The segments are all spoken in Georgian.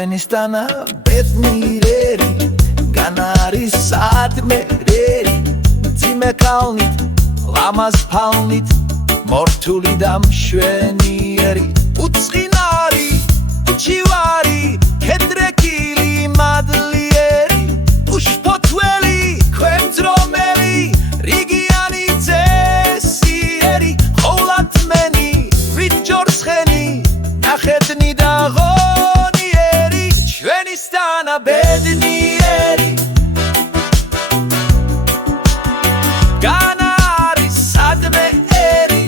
ჩვენისთანა ბედნიერი განარის ადმერერი მძიმე კალნით ლამაზ ფალნით მორთული და მშვენიერი უწყინარი ჩივარი კედრეკილი მადლიერი უშფოთველი ქვემძრომელი რიგიანი წესიერი ხოვლათმენი ვიჯორცხენი ნახეთნი და ღონიერი ჩვენისთანა ბედნიერი განარის ადმერერი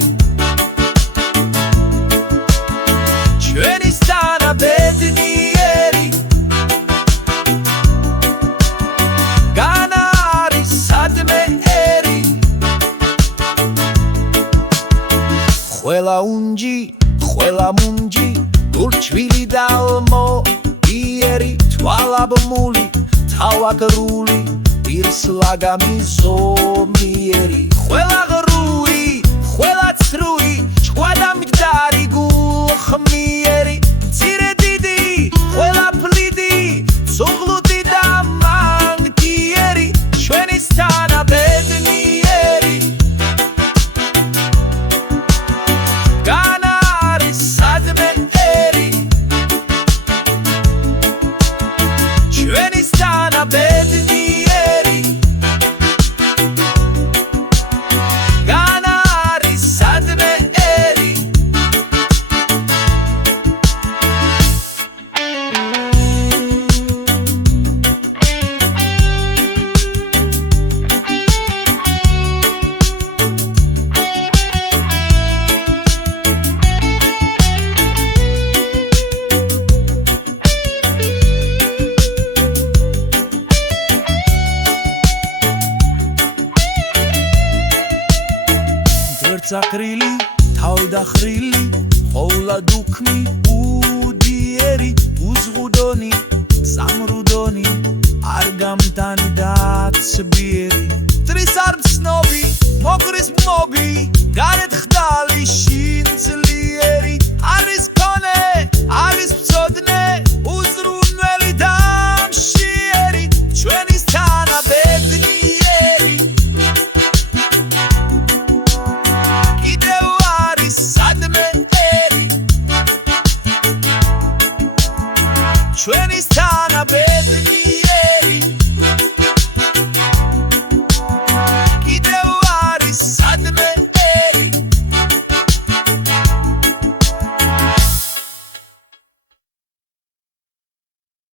ჩვენისთანა ბედნიერი განარის ადმერერი ყველა მუნჯი გულჩვილი და ალმოიერი თვალაბმული თავაგრული პირს ლაგამი ზომიერი ყველა ღრუი ყველა ცრუი ჭყვა მდგარი გულხმიერი მცირე დიდი ყველა ფლიდი ზუღლუდი და მანკიერი ჩვენისთანა ბედნიერი განარის ადმერერი ჩვენისთანა ბედნიერი განარის ადმერერი ძახრილი თავდახრილი ხოვლად უქმი უდიერი უზღუდონი სამრუდონი არ გამტანი და ცბიერი